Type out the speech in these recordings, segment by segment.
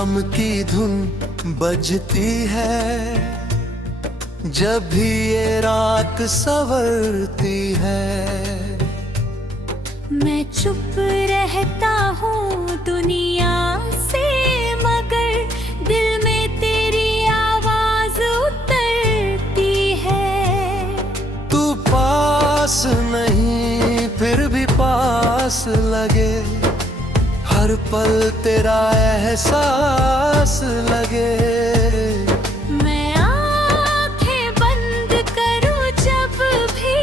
शाम की धुन बजती है, जब भी ये रात संवरती है। मैं चुप रहता हूँ दुनिया से, मगर दिल में तेरी आवाज उतरती है। तू पास नहीं फिर भी पास लगे, हर पल तेरा एहसास लगे। मैं आंखें बंद करूं जब भी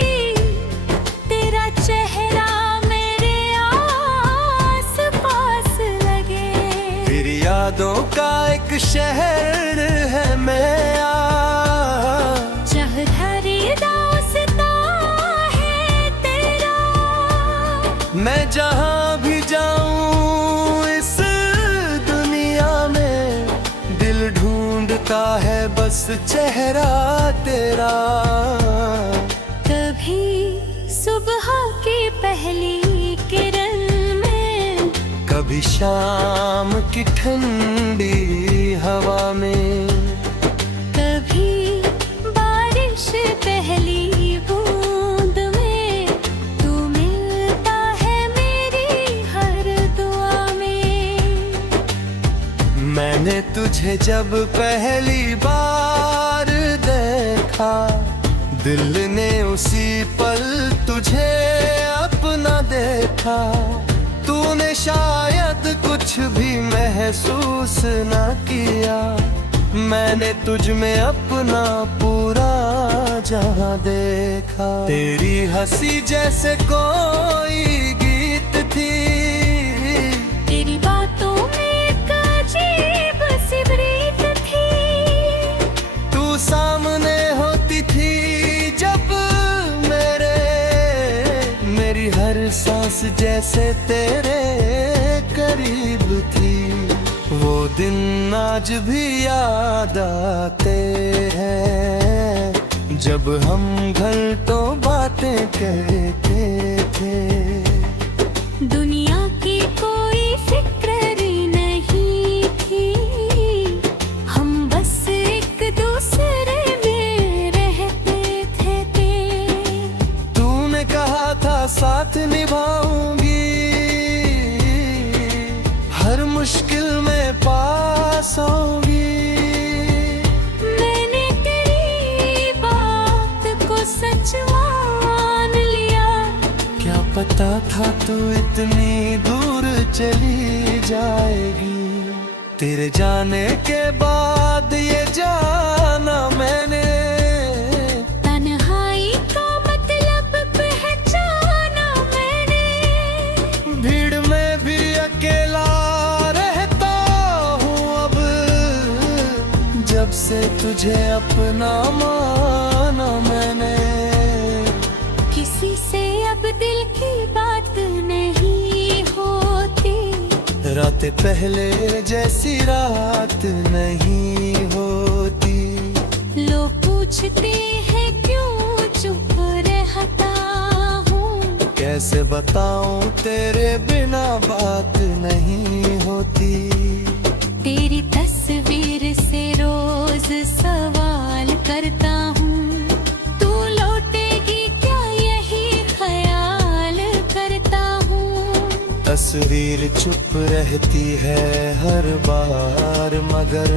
तेरा चेहरा मेरे आस पास लगे। फिर यादों का एक शहर है मैं जहधारी दास्तां है तेरा। मैं जहाँ भी जाऊँ इस दुनिया में, दिल ढूंढता है बस चेहरा तेरा। कभी सुबह की पहली किरण में, कभी शाम की ठंडी हवा में, कभी बारिश पहली बूंद में, तू मिलता है मेरी हर दुआ में। मैंने तुझे जब पहली बार देखा, दिल ने उसी पल तुझे अपना देखा। तूने शायद कुछ भी महसूस न किया, मैंने तुझ में अपना पूरा जहां देखा। तेरी हंसी जैसे कोई गीत थी, तेरी बातों में एक अजीब सी प्रीत थी। तू सामने होती थी जब मेरी हर सांस जैसे तेरे करीब थी। वो दिन आज भी याद आते हैं, जब हम घंटों बातें करते थे। दुनिया की कोई फिक्र नहीं थी, हम बस एक दूसरे में रहते थे। तूने कहा था साथ निभाऊंगी, हर मुश्किल में पास आऊंगी। मैंने तेरी बात को सच मान लिया, क्या पता था तू इतनी दूर चली जाएगी। तेरे जाने के बाद ये जाना मैंने, तन्हाई का मतलब पहचाना मैंने। भीड़ में भी अकेला रहता हूँ अब, जब से तुझे अपना माना मैंने। किसी से अब दिल की बात नहीं होती, रातें पहले जैसी रात नहीं होती। लोग पूछते हैं क्यों चुप रहता हूँ, कैसे बताऊं तेरे बिना बात नहीं होती। तेरी तस्वीर से रोज सवाल करता हूँ, तू लौटेगी क्या यही ख्याल करता हूँ। तस्वीर चुप रहती है हर बार, मगर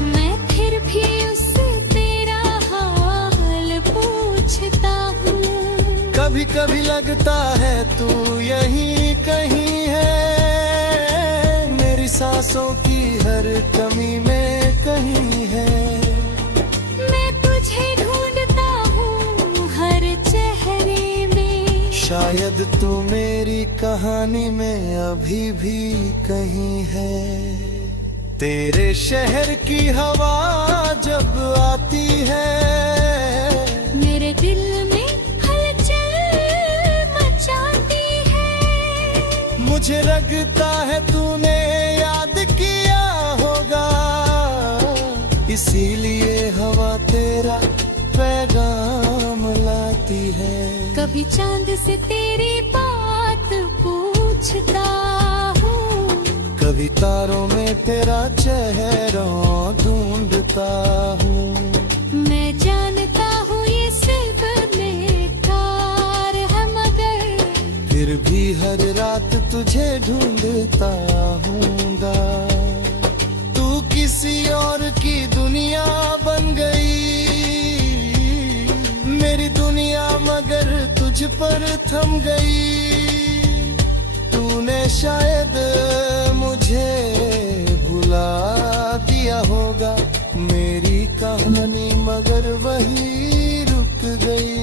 मैं फिर भी उससे तेरा हाल पूछता हूँ। कभी कभी लगता है तू यहीं कहीं है, मेरी सांसों की हर कमी में कहीं है। मैं तुझे ढूंढता हूँ हर चेहरे में, शायद तू मेरी कहानी में अभी भी कहीं है। तेरे शहर की हवा जब आती है, मेरे दिल में हलचल मचाती है। मुझे लगता है तूने याद किया होगा, इसीलिए हवा तेरा पैगाम लाती है। कभी चांद से तेरी बात पूछता हूँ, कभी तारों में तेरा चेहरों ढूंढता हूँ। मैं जानता हूँ ये सिर्फ बेकार है, मगर फिर भी हर रात तुझे ढूंढता हूँगा। तू किसी और की दुनिया बन गई, मेरी दुनिया मगर तुझ पर थम गई। तूने शायद मुझे भुला दिया होगा, मेरी कहानी मगर वही रुक गई।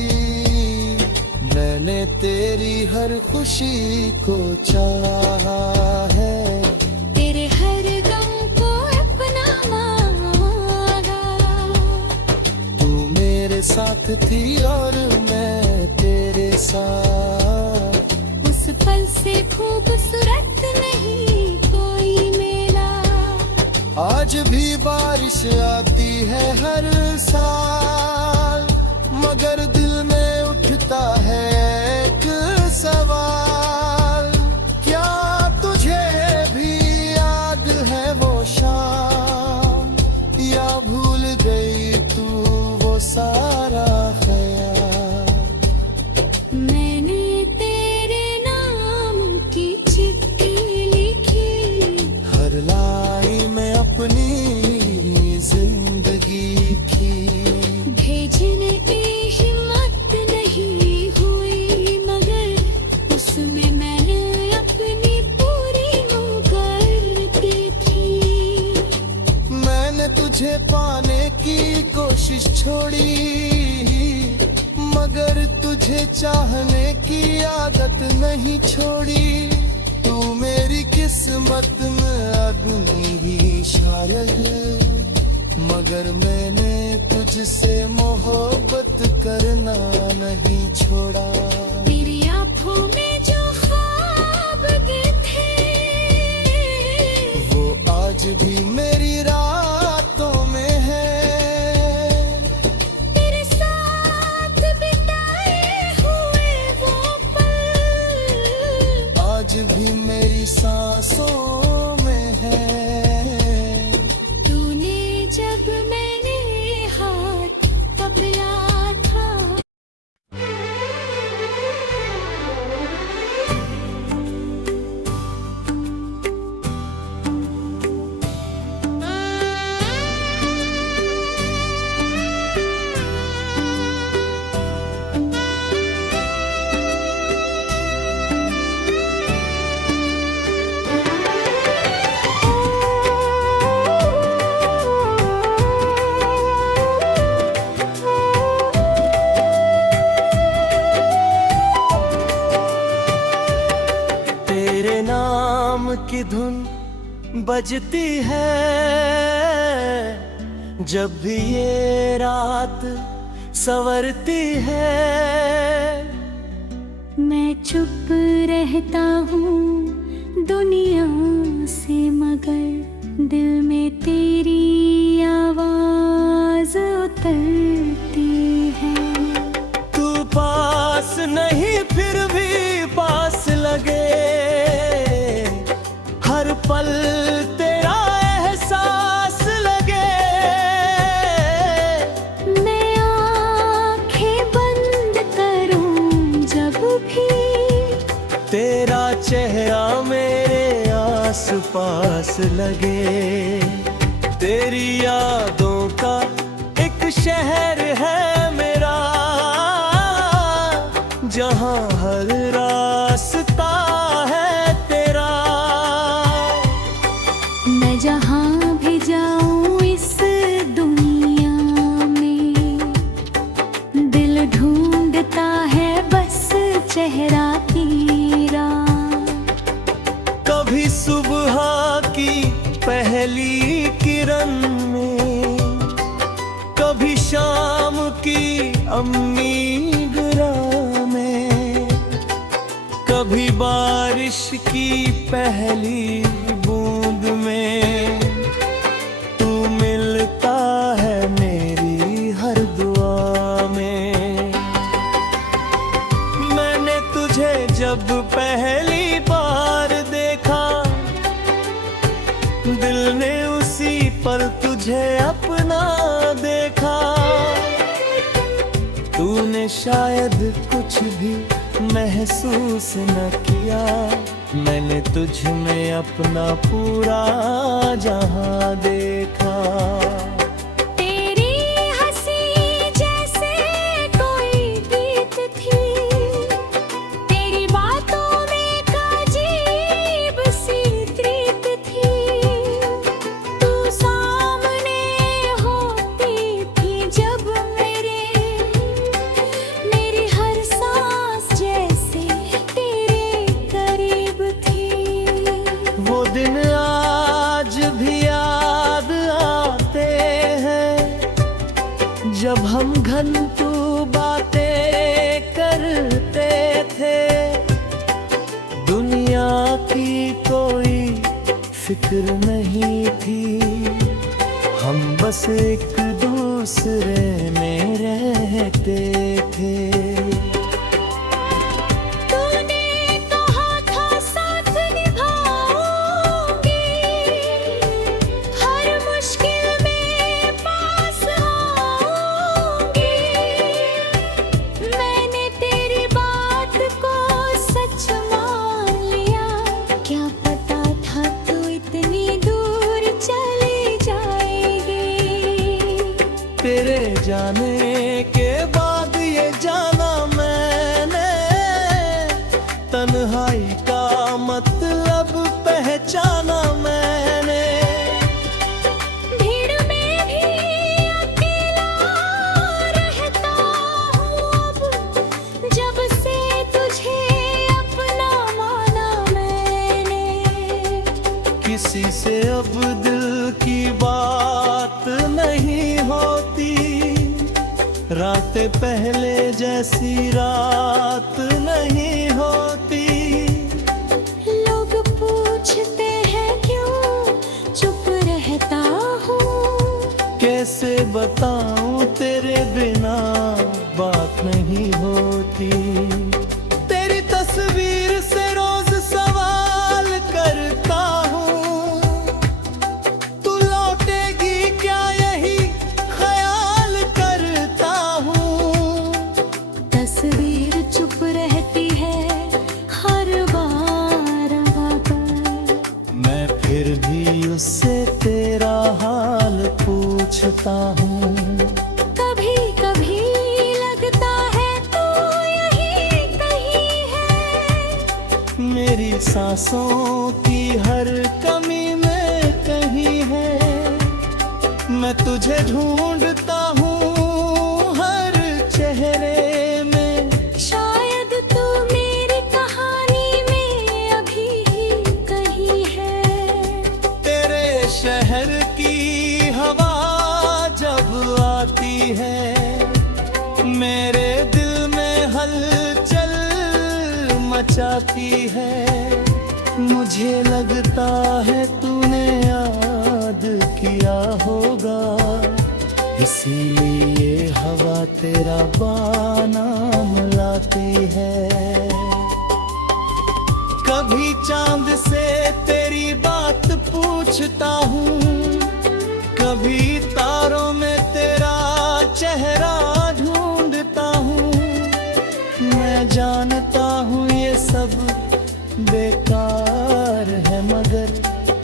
मैंने तेरी हर खुशी को चाहा है, तेरे हर गम को अपना मांगा। तू मेरे साथ थी और मैं तेरे साथ। उस पल से खूबसूरत नहीं कोई मेला। आज भी बारिश आती है हर साल, मगर दिल में उठता है एक सवाल। क्या तुझे भी याद है वो शाम, या भूल गई तू वो सारा ख्याल। मैंने तेरे नाम की चिट्ठी लिखी, हर लाई में अपनी जिंदगी की। भेजने की हिम्मत नहीं हुई, मगर उसमें मैंने अपनी पूरी मुकर्र दी थी। मैंने तुझे पाने की कोशिश छोड़ी, मगर तुझे चाहने की आदत नहीं छोड़ी। तू मेरी किस्मत में अग्नि ही शायद, मगर मैंने तुझसे मोहब्बत करना नहीं छोड़ा। तेरी आँखों में जो ख्वाब थे, वो आज भी मेरी रातों में है। तेरे साथ बिताए हुए वो पल, आज भी मेरी सांसों में है। तूने जब मैंने हाथ पकड़ा था। तेरे नाम की धुन बजती है, जब भी ये रात संवरती है। मैं चुप रहता हूँ दुनिया से, मगर दिल में तेरी आवाज उतरती है। तू पास नहीं फिर भी पास लगे, हर पल तेरा एहसास लगे। मैं आँखें बंद करूँ जब भी, तेरा चेहरा मेरे आस पास लगे। तेरी यादों का एक शहर है मेरा, जहाँ हर रास्ता है तेरा। मैं जहाँ भी जाऊँ इस दुनिया में, दिल ढूंढता है बस चेहरा तेरा। कभी सुबह की पहली किरण में, कभी शाम की अम्मी गुरा में, कभी बारिश की पहली बूंद में। तू मिलता है मेरी हर दुआ में। मैंने तुझे जब पहली बार देखा, दिल ने उस तुझे अपना देखा। तूने शायद कुछ भी महसूस न किया, मैंने तुझ में अपना पूरा जहां देखा। तेरी हंसी जैसे कोई गीत थी, तेरी बातों में एक अजीब सी प्रीत थी। तू सामने होती थी जब मेरी हर सांस जैसे तेरे करीब थी। वो दिन आज भी याद आते हैं, जब हम घंटू बातें करते थे। दुनिया की कोई फिक्र नहीं थी, हम बस एक दूसरे में रहते थे। तेरे जाने के बाद ये जाना मैंने, तन्हाई का मतलब पहचाना मैंने। भीड़ में भी अकेला रहता हूँ अब, जब से तुझे अपना माना मैंने। किसी से अब दिल की बात नहीं होती, रातें पहले जैसी रात नहीं होती। लोग पूछते हैं क्यों चुप रहता हूँ, कैसे बताऊं तेरे बिना बात नहीं होती। तेरी तस्वीर से रोज सवाल करता हूँ, तू लौटेगी क्या यही ख्याल करता हूँ। तस्वीर चुप रहती है हर बार आकर, मैं फिर भी उससे तेरा हाल पूछता हूँ। कभी कभी लगता है तू यही कहीं है, मेरी सांसों की हर कमी में कहीं है। मैं तुझे ढूंढता हूँ हर चेहरे में, शायद तू मेरी कहानी में अभी कहीं है। तेरे शहर की हवा जब आती है, मेरे दिल में हलचल मचाती है। मुझे लगता है तूने याद किया होगा, इसीलिए हवा तेरा बानाम लाती है। कभी चांद से तेरी बात पूछता हूँ, कभी तारों में तेरा चेहरा ढूंढता हूँ। मैं जानता हूँ ये सब बेकार है, मगर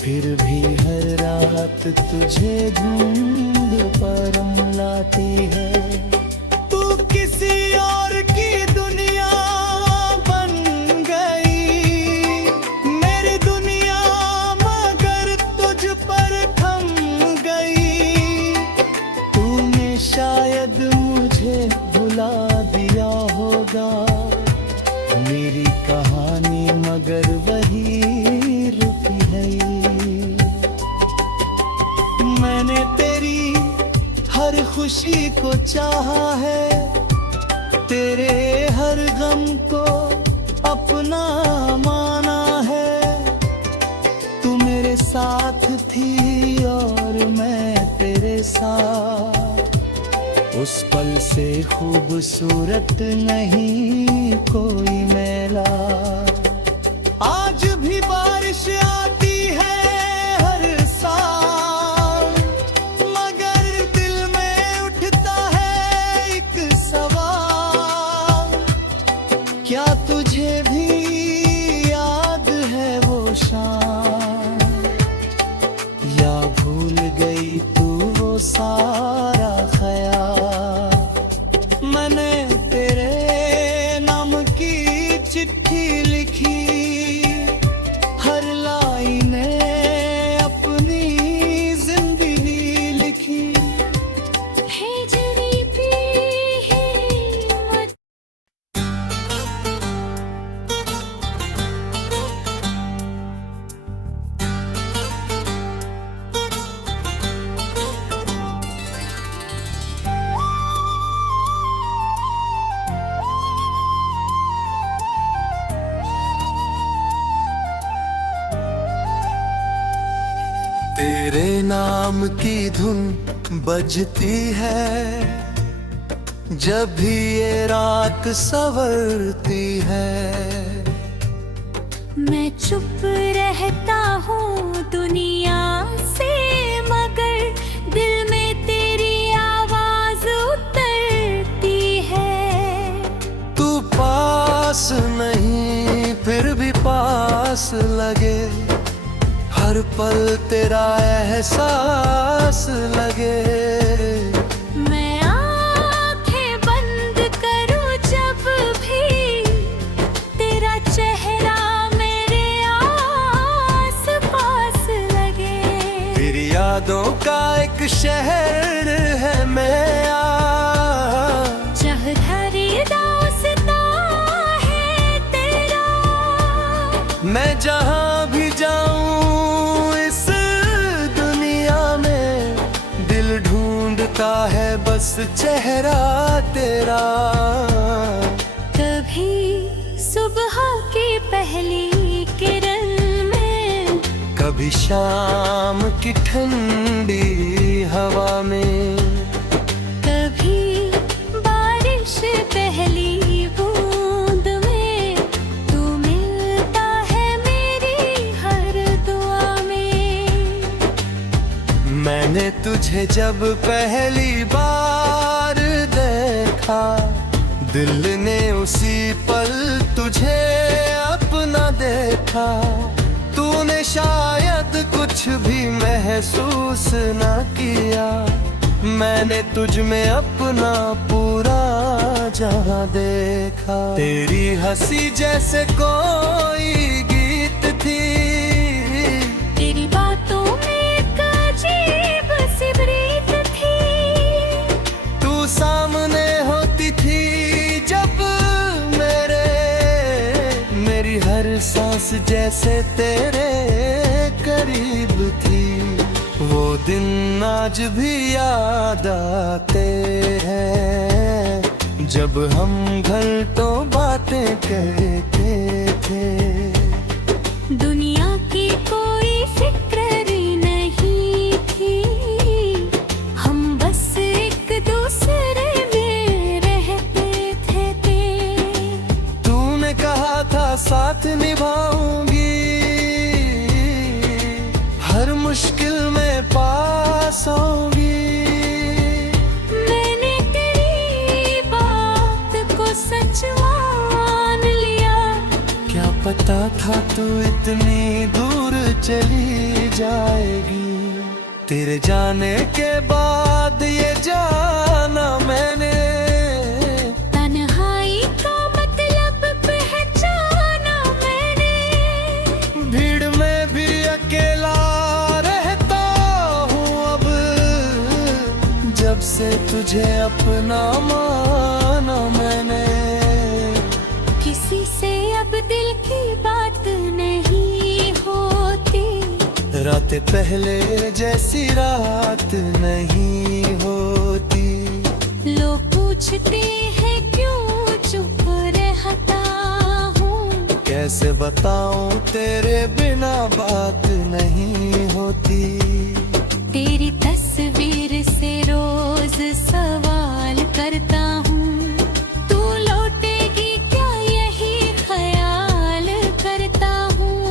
फिर भी हर रात तुझे ढूंढ पर लाती है। तू किसी और की दुनिया बन गई, मेरी दुनिया मगर तुझ पर थम गई। तूने शायद मुझे भुला दिया होगा, मेरी कहानी मगर वही रुकी है। मैंने तेरी हर खुशी को चाहा है, तेरे हर गम को अपना माना है। तू मेरे साथ थी और मैं तेरे साथ, उस पल से खूबसूरत नहीं कोई मेला। आज भी बारिश आती है हर साल, क्या तुझे भी याद है वो शाम, या भूल गई तू वो सारा ख्याल। मैंने तेरे नाम की चिट्ठी लिखी, हर लाइन अपनी जिंदगी लिखी। हिजरी भी हिम्मत तेरे नाम की धुन बजती है, जब भी ये रात संवरती है। मैं चुप रहता हूँ दुनिया से, मगर दिल में तेरी आवाज उतरती है। तू पास नहीं फिर भी पास लगे, हर पल तेरा एहसास लगे। मैं आंखें बंद करूं जब भी तेरा चेहरा मेरे आस पास लगे। तेरी यादों का एक शहर है मेरा, चौधारी दास्तां है तेरा। मैं जहाँ भी जाऊँ इस दुनिया में, दिल ढूंढता है बस चेहरा तेरा। कभी सुबह की पहली किरण में, कभी शाम की ठंडी हवा में, कभी बारिश पहली बूंद में, तू मिलता है मेरी हर दुआ में। मैंने तुझे जब पहली बार देखा, दिल ने उसी पल तुझे अपना देखा। तूने शायद कुछ भी महसूस न किया, मैंने तुझ में अपना पूरा जहां देखा। तेरी हंसी जैसे कोई गीत थी, तेरी बातों में एक अजीब सी प्रीत थी। तू सामने होती थी जब मेरी हर सांस जैसे तेरे करीब थी। वो दिन आज भी याद आते हैं, जब हम घर तो बातें करते थे। दुनिया की कोई फिक्र नहीं थी, हम बस एक दूसरे में रहते थे। तूने कहा था साथ निभाऊंगी, हर मुश्किल में पास आऊंगी। मैंने तेरी बात को सच मान लिया, क्या पता था तू इतनी दूर चली जाएगी। तेरे जाने के बाद ये जाना मैंने, तन्हाई का मतलब पहचाना मैंने। भीड़ में भी अकेला रहता हूँ अब, जब से तुझे अपना माना मैंने। किसी से अब दिल की बात नहीं होती, रातें पहले जैसी रात नहीं होती। लोग पूछते हैं क्यों चुप रहता हूँ, कैसे बताऊं तेरे बिना बात नहीं होती। तेरी तस्वीर से रोज सवाल करता हूँ, तू लौटेगी क्या यही ख्याल करता हूँ।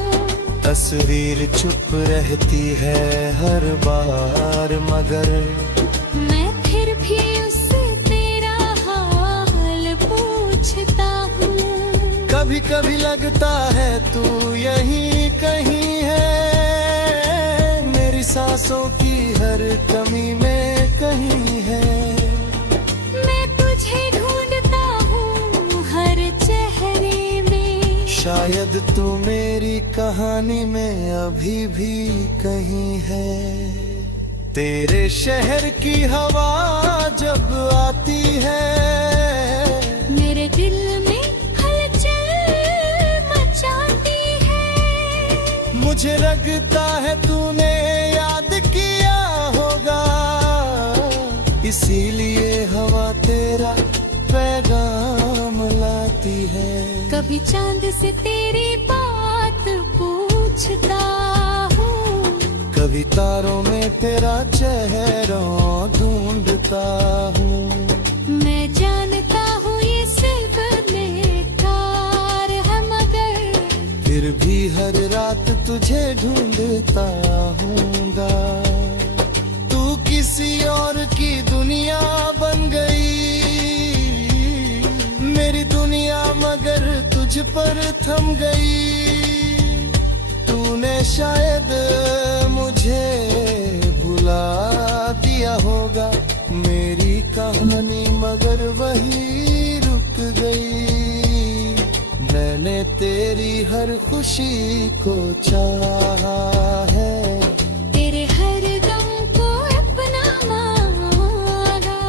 तस्वीर चुप रहती है हर बार, मगर मैं फिर भी उससे तेरा हाल पूछता हूँ। कभी कभी लगता है तू यहीं कहीं है, मेरी सांसों की हर कमी में कहीं है। मैं तुझे ढूंढता हूँ हर चेहरे में, शायद तू मेरी कहानी में अभी भी कहीं है। तेरे शहर की हवा जब आती है, मेरे दिल में हलचल मचाती है। मुझे लगता है तूने याद किया होगा, इसीलिए हवा तेरा पैगाम लाती है। कभी चांद से तेरी बात पूछता हूँ, कभी तारों में तेरा चेहरा ढूंढता हूँ। मैं जानता हूँ ये सिर्फ बेकार है, मगर फिर भी हर रात तुझे ढूंढता हूँगा। तू किसी और की दुनिया बन गई, मेरी दुनिया मगर तुझ पर थम गई। तूने शायद मुझे भुला दिया होगा, मेरी कहानी मगर वही रुक गई। मैंने तेरी हर खुशी को चाहा है, तेरे हर गम को अपना मांगा।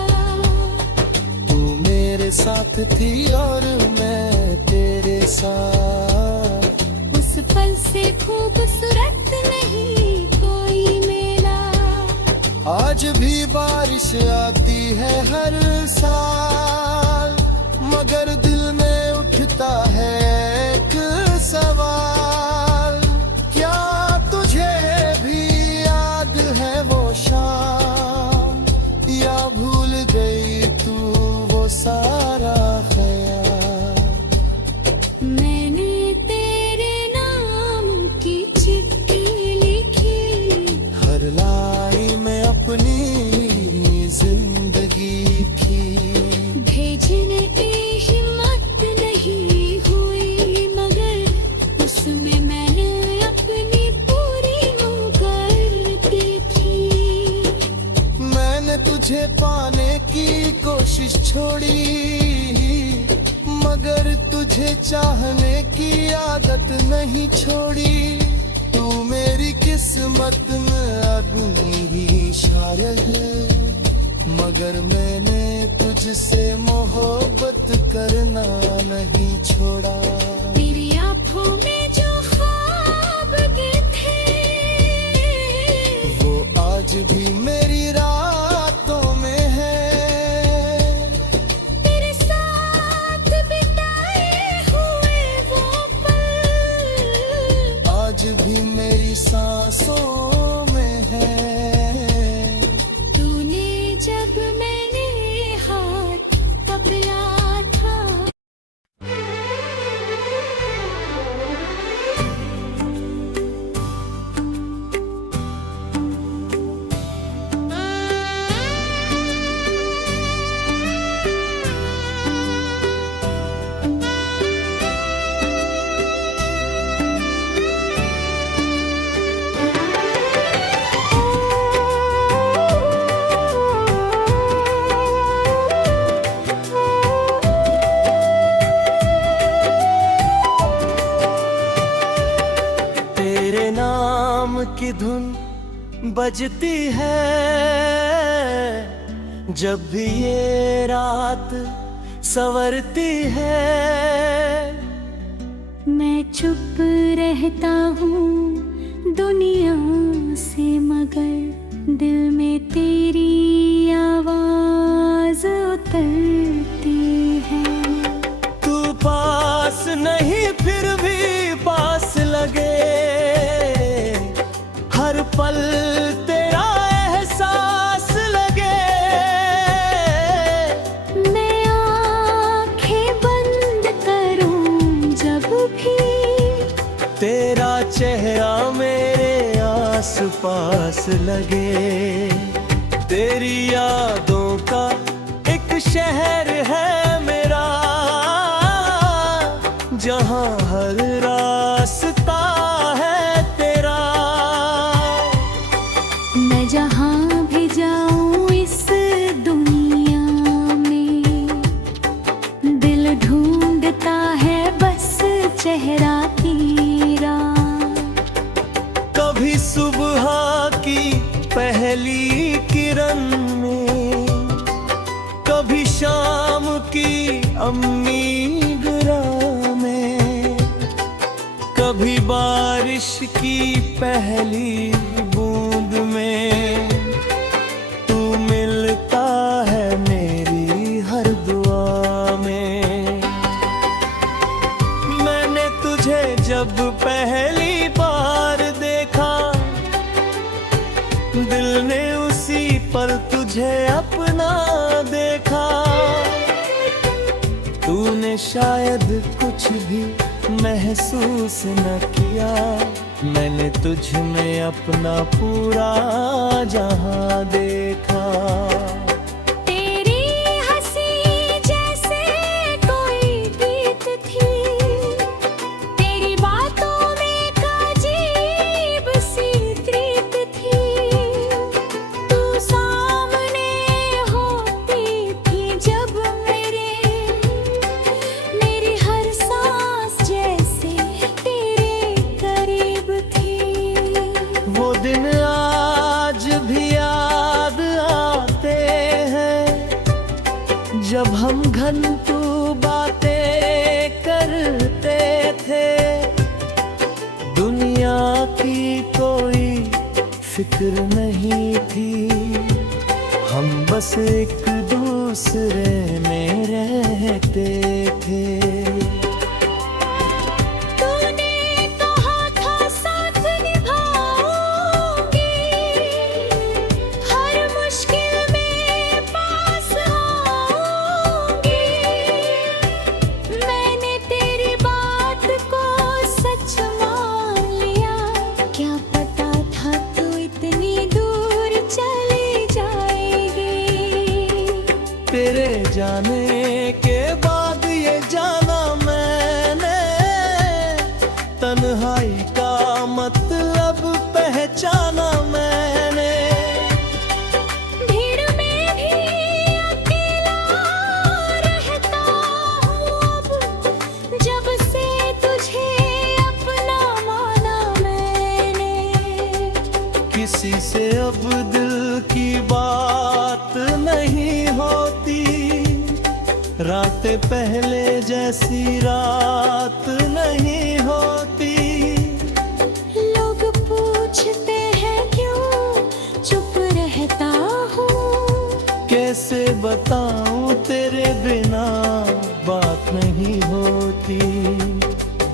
तू मेरे साथ थी और मैं तेरे साथ। उस पल से खूबसूरत नहीं कोई मेला, आज भी बारिश आती है हर साल, मगर दिल में उठता है एक सवाल। क्या तुझे भी याद है वो शाम, या भूल गई तू वो सारा ख्याल। मैंने तेरे नाम की चिट्ठी लिखी, हर लाइन में अपनी जिंदगी थी। भेजने की हिम्मत नहीं हुई, मगर उसमें मैंने अपनी पूरी मुकर देखी। मैंने तुझे पाने की कोशिश छोड़ी, मगर तुझे चाहने की आदत नहीं छोड़ी। तू मेरी किस्मत में अभी ही शायद है, मगर मैंने तुझसे मोहब्बत करना नहीं छोड़ा। तेरी आँखों में जो ख्वाब के थे, वो आज भी मेरी रातों में है। तेरे साथ बिताए हुए वो पल, आज भी मेरी सांसों में है। तूने जब मैंने हाथ पकड़ा था, तेरे नाम की धुन बजती है, जब भी ये रात संवरती है। मैं चुप रहता हूँ दुनिया से, मगर दिल में तेरी आवाज उतरती है। तू पास नहीं फिर भी पास लगे, हर पल तेरा एहसास लगे। मैं आँखें बंद करूँ जब भी, तेरा चेहरा मेरे आस पास लगे। तेरी यादों का एक शहर है मेरा, जहां हर रास्ता है तेरा। मैं जहाँ भी जाऊँ इस दुनिया में, दिल ढूंढता है बस चेहरा तेरा। कभी सुबह की पहली किरण में, कभी शाम की अम्मी गुरा में, कभी बारिश की पहली बूंद में, तू मिलता है मेरी हर दुआ में। मैंने तुझे जब पहली बार देखा, दिल ने उसी पल तुझे अपना देखा। तूने शायद कुछ भी महसूस न किया, मैंने तुझ में अपना पूरा जहां देखा। तेरी हंसी जैसे कोई गीत थी, तेरी बातों में एक अजीब सी प्रीत थी। तू सामने होती थी जब मेरी हर सांस जैसे तेरे करीब थी। वो दिन आज भी याद आते हैं, जब हम घंटू बातें करते थे। दुनिया की कोई फिक्र नहीं थी, हम बस एक दूसरे में रहते थे। तूने कहा था साथ निभाऊंगी, हर मुश्किल में पास आऊंगी। मैंने तेरी बात को सच मान लिया, क्या पता था तू इतनी दूर चली जाएगी। तेरे जाने के बाद ये जाना मैंने, तन्हाई का मतलब पहचाना मैंने। भीड़ में भी अकेला रहता हूँ अब, जब से तुझे अपना माना मैंने। किसी से अब दिल की बात नहीं होती, रातें पहले जैसी रात नहीं होती। लोग पूछते हैं क्यों चुप रहता हूँ, कैसे बताऊं तेरे बिना बात नहीं होती।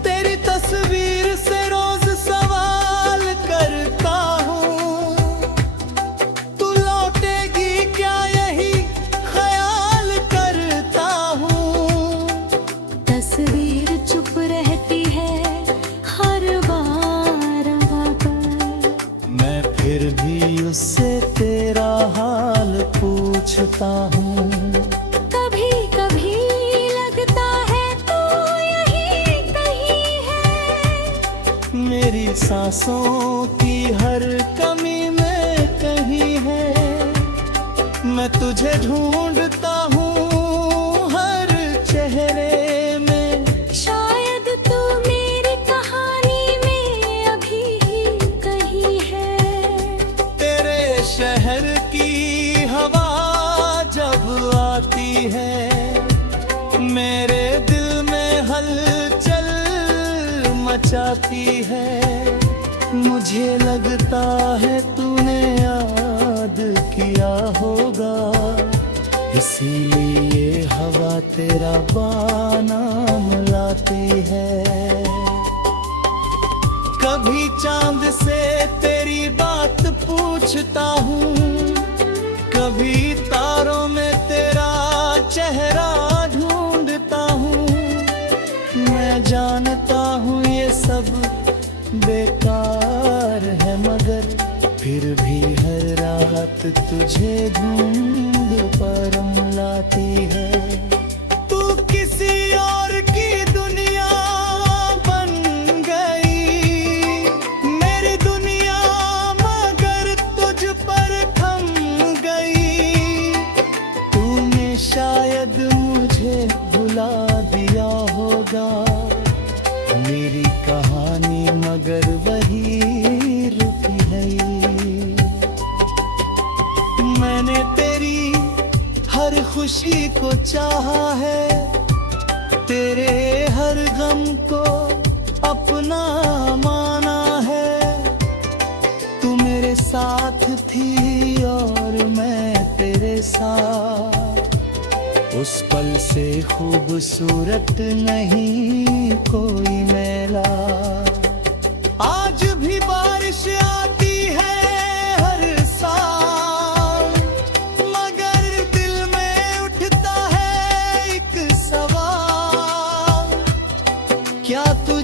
तेरी तस्वीर से रोज सवाल करता हूँ, तू लौटेगी क्या यही ख्याल करता हूँ। तस्वीर चुप रहती है हर बार आकर, मैं फिर भी उससे तेरा हाल पूछता हूँ। कभी कभी लगता है तू यही कहीं है। मेरी सांसों की हर कमी में कहीं है, मैं तुझे ढूंढता हूँ हर चेहरे में। शायद तू मेरी कहानी में अभी ही कहीं है। तेरे शहर की हवा जब आती है, मेरे दिल में हलचल मचाती है। मुझे लगता है तूने याद किया होगा, इसीलिए हवा तेरा नाम लाती है। कभी चांद से तेरी बात पूछता हूँ, कभी तारों में तेरा चेहरा ढूंढता हूँ। मैं जानता हूँ ये सब बेकार है, मगर फिर भी हर रात तुझे ढूंढ पर लाती है। तू किसी और की दुनिया लगा मेरी कहानी, मगर वही रुकी है। मैंने तेरी हर खुशी को चाहा है, तेरे हर गम को अपना माना है। तू मेरे साथ थी और मैं तेरे साथ, उस पल से खूबसूरत नहीं कोई मेला। आज भी बारिश आती है हर साल, मगर दिल में उठता है एक सवाल, क्या तू